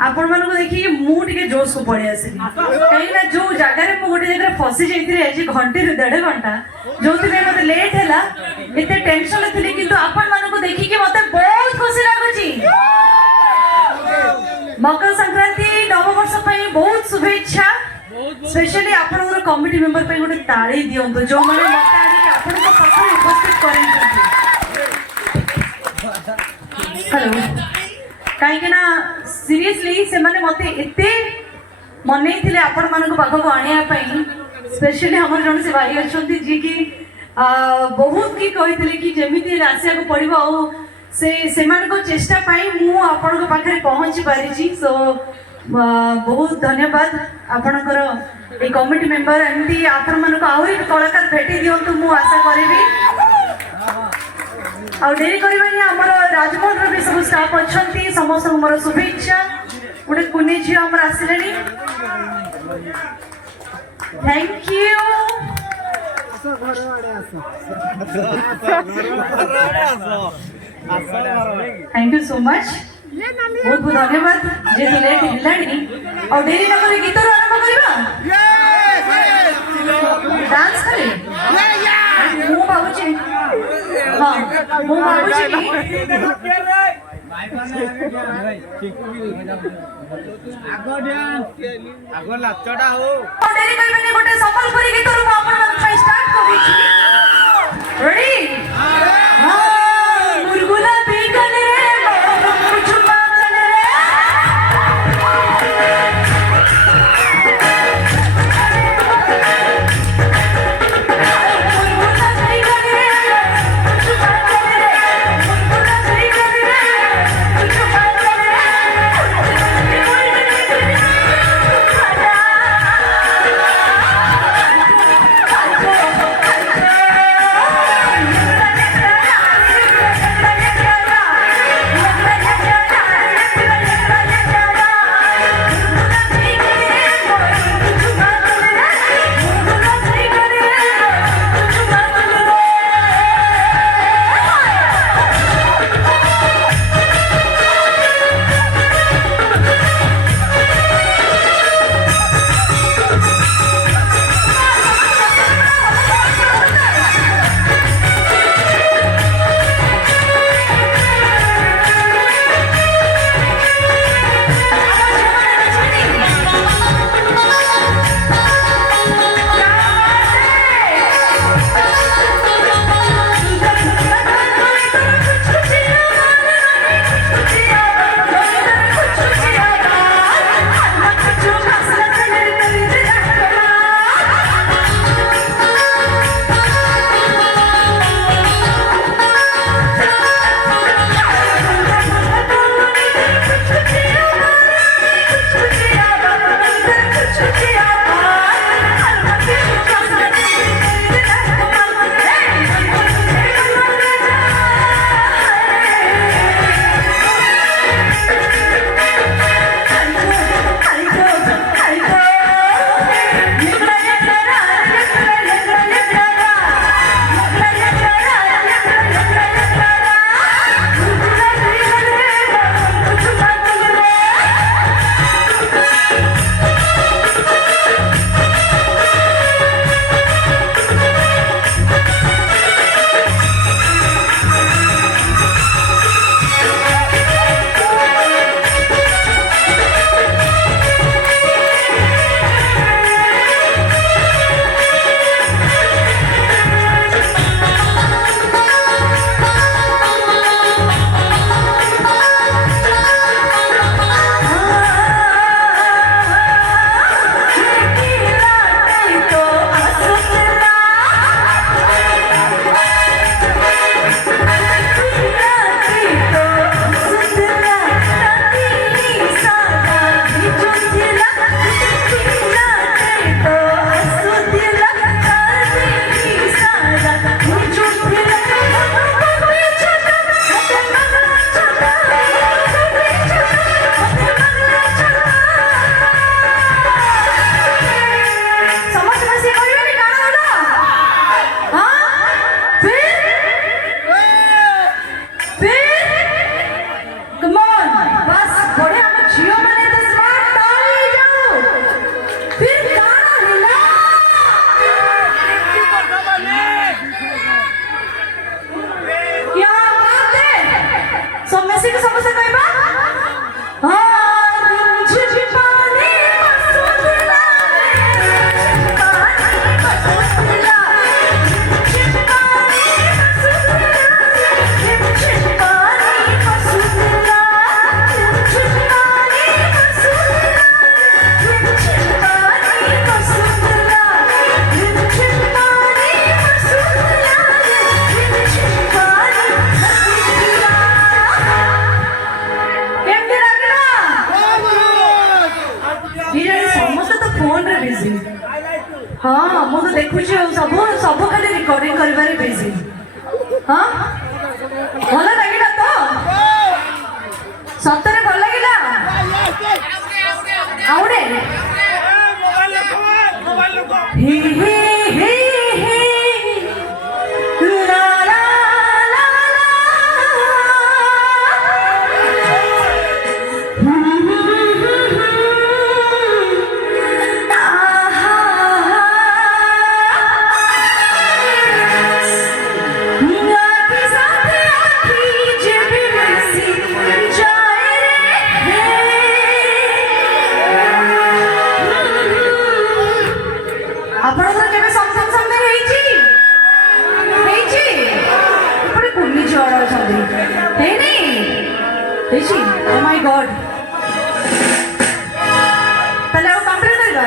आपण मानको देखि मु टिके जोश को पड़े आसी कहीं ना जो जगह रे मु गोटे जगह फसी जाइथिले आज घंटे रे 1.5 घंटा जोति पे मते लेट हैला एते टेंशन थिले किंतु आपण मानको देखि कि मते बहुत खुशी लागुची मकर संक्रांति नववर्ष पई बहुत शुभेच्छा स्पेशली आपनकर कमिटी मेंबर पे गोटे ताली दियंतो जो माने मते आनी आपनको पाखरे उपस्थित करेंती हेलो कहीं ना सीरियसली से माने मते एते मने थिले आपण मानको पाखको आनिया पई स्पेशली हमर जण से भाई अछंती जी की बहुत की कहिथिले कि जेमिति आसिया को पड़िबो आ से मान को चेष्टा पाई मु आपण को पाखरे पहुंची पारी छी सो बहुत धन्यवाद आपणकर ए कमिटी मेंबर एमती आपण मन को आहुरी कलाकार भेटी दियंतु मु आशा करबी आ डेरी करबानी हमर राजमहल रो भी सब स्टाफ अछंती समस्त हमर शुभेच्छा गुटे कुनी जी हमर आसिलेनी thank you thank you so much बहुत बहुत धन्यवाद जे लेट हिलानी और डेरी न करे गीत आरंभ करबा डांस करे मु बाबूजी हां मु बाबूजी आगो लाचडा हो डेरी करबेनी गोटे संबलपुरी गीत रो आपण मन स्टार्ट करी छी रेडी हां मुरगुला पीगल रे समस्त कहबा हाँ मु तो देखुची सब सब खाली रिकॉर्डिंग करिबारे बिजी हाँ भल लगिला तो सतरे भल लगिला आउडे ही ही ही ही ला ला ला ଆପଣଙ୍କର କେବେ ସମଥିଙ୍ଗ ସମଥିଙ୍ଗ ହେଇଛି ଏପଟେ କୁନି ଝଡ଼ ଅଛନ୍ତି ହେଇନି ହେଇଛି ଓ ମାଇ ଗଡ୍ ତାହେଲେ ଆଉ କମ୍ପ୍ଲିଟ୍ କରିବା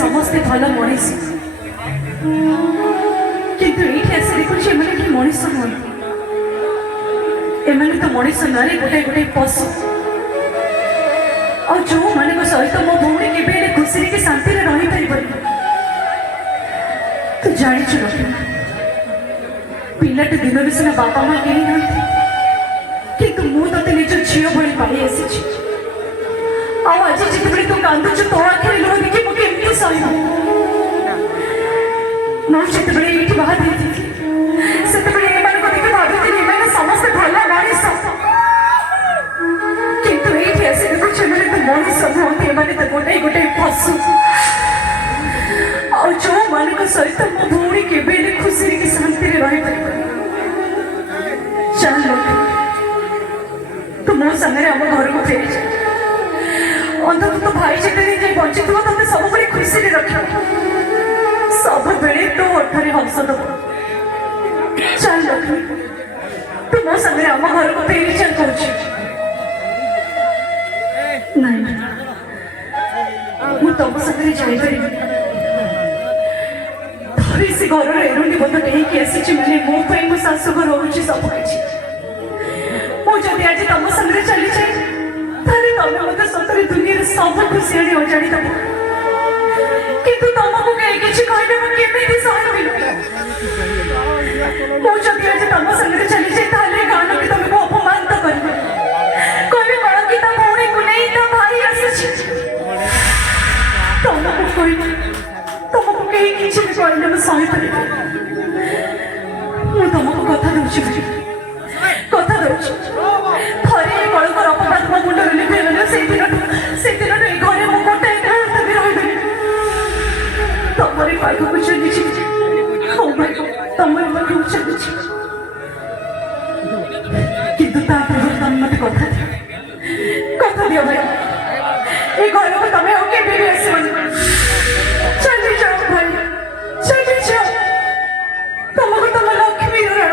समस्ते भल मनीष किंतु ये आस देखुचे कि मनीष नुहति एमाने तो मनीष नुहे गोटे गोटे पशु और जो मान सहित मो भौणी के खुशी के शांति रही पार तू जाचु न पिलाटे दिन भी सीना बापा माँ कही ना कि मुझे निज झील भाई पाई आसी आज जिते तू कांदुछु तो आखिर लुह देखि मु केमती सही मु जेतेबेले एठी बाहर देथि सेतेबेले एमान को देखि भाबिथिलि एମାନେ ସମସ୍ତେ ଭଲ ମଣିଷ କିନ୍ତୁ ଏଇଠି ଆସି ଦେଖୁଛୁ ଏମାନେ ତ ମଣିଷ ନୁହନ୍ତି ଏମାନେ ତ ଗୋଟେ ପଶୁ ଆଉ ଯୋଉମାନଙ୍କ ସହିତ ମୋ ଭଉଣୀ କେବେ ହେଲେ ଖୁସିରେ କି ଶାନ୍ତିରେ ରହିପାରିବନି ଚାଲ ତୁ ମୋ ସାଙ୍ଗରେ ଆମ ଘରକୁ ଫେରିଯା ଅନ୍ତତଃ ତୋ ଭାଇ ଯେତେଦିନ ଯାଇ ବଞ୍ଚିଥିବ ତତେ ସବୁବେଳେ ଖୁସିରେ ରଖିବ ସବୁବେଳେ ତୋ ଓଠରେ ହସ ଦବ ଚାଲ ଲକ୍ଷ୍ମୀ ତୁ ମୋ ସାଙ୍ଗରେ ଆମ ଘରକୁ ଫେରିଯା କହୁଛି ନାଇଁ ମୁଁ ତମ ସାଙ୍ଗରେ ଯାଇପାରିବିନି ଥରେ ସେ ଘରର ଏରୁଣ୍ଡି ବନ୍ଧ ନେଇକି ଆସିଛି ମାନେ ମୋ ପାଇଁ ମୋ ଶାଶୁଘର ରହୁଛି ସବୁ କିଛି ମୁଁ ଯଦି ଆଜି ତମ ସାଙ୍ଗରେ ଚାଲିଯାଏ ତାହେଲେ ତମେ ମତେ ସତରେ ଦୁନିଆରେ ସବୁ ଖୁସି ଆଣି ଅଜାଣି ଦବ କିନ୍ତୁ ତମକୁ କେହି କିଛି କହିଲେ ମୁଁ କେମିତି ସହିବି ମୁଁ ଯଦି ଆଜି ତମ ସାଙ୍ଗରେ ଚାଲିଯାଏ ତାହେଲେ ଗାଁ ଲୋକେ ତମକୁ ଅପମାନ ତ କରିବେ କହିବେ କଣ କି ତା ଭଉଣୀକୁ ନେଇ ତା ଭାଇ ଆସିଛି ତମକୁ କହିଲେ ତମକୁ କେହି କିଛି ବି କହିଲେ ମୁଁ ସହିପାରିବି ମୁଁ ତମକୁ କଥା ଦଉଛି କଥା ଦଉଛି ଥରେ ଏ କଳଙ୍କର ଅପବାଦ ମୋ ମୁଣ୍ଡରେ ଲିଭେଇଗଲେ ସେଇଦିନଠୁ ଏ ଘରେ ମୁଁ ଗୋଟାଏ ମୁହୂର୍ତ୍ତ ବି ରହିବିନି ତମରି ପାଖକୁ ଚାଲିଛି ତମରି ପାଖକୁ ଚାଲିଛି କିନ୍ତୁ ତା ପୂର୍ବରୁ ତମେ ମତେ କଥା ଦିଅ ଭାଇ ଏ ଘରକୁ ତମେ ଆଉ କେବେ ବି ଆସିବନି ଚାଲିଯାଅ ଭାଇ ଚାଲିଯାଅ ତମକୁ ତମ ଲକ୍ଷ୍ମୀ ରଣ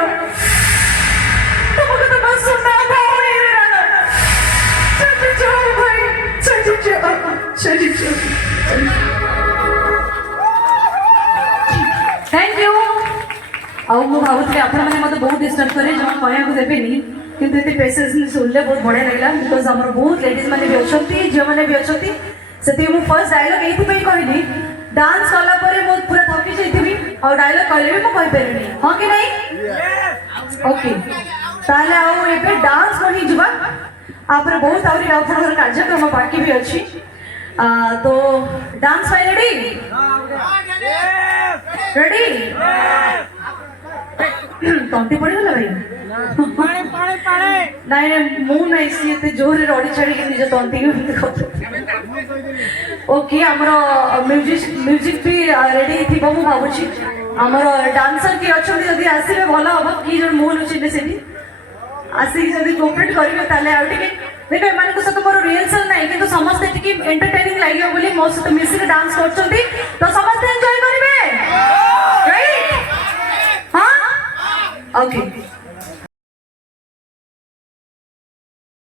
ତମକୁ ତମ ସୁନା ଭଉଣୀ ରଣ ଚାଲିଯାଅ ଭାଇ ଚାଲିଯାଅ थैंक यू ଆଉ ମୁଁ ଭାବୁଥିଲି ଆପଣମାନେ ମୋତେ ବହୁତ ଡିଷ୍ଟର୍ବ କରେ ଜମା କହିବାକୁ ଦେବେନି କିନ୍ତୁ ଏତେ ପେସେନ୍ସ ଶୁଣିଲେ ବହୁତ ବଢ଼ିଆ ଲାଗିଲା ବିକଜ ଆମର ବହୁତ ଲେଡିଜ୍ ମାନେ ବି ଅଛନ୍ତି ଝିଅମାନେ ବି ଅଛନ୍ତି ସେଥିପାଇଁ ମୁଁ ଫର୍ଷ୍ଟ ଡାଇଲଗ୍ ଏଇଥିପାଇଁ କହିଲି डांस कला परे मो पूरा थकी जाइथिबि और डायलॉग कहले भी मो कहि परबेनी हां कि नहीं ओके ताले आउ एबे डांस बनी जिबा आपरे बहुत आउरी आपनकर कार्यक्रम बाकी भी अछि तो डांस फाइ रेडी तंती पड़ी गला भाई पानी नहीं मु नहीं सी एते जोरे रडी छड़ी के निज तंती के ओके हमरो म्यूजिक भी रेडी थी मु भाबुची हमरो डांसर की अछंती जदी आसीबे भलो हो की जन मोन छिने सेठी आसी जदी कोऑपरेट करिवे ताले आ टिके देखो एमान को सतो मोर रिहर्सल नहीं किंतु समस्त टिके एंटरटेनिंग लागियो बोली मो सतो मिसिक डांस करछंती तो समस्त एंजॉय करिवे राइट हां ओके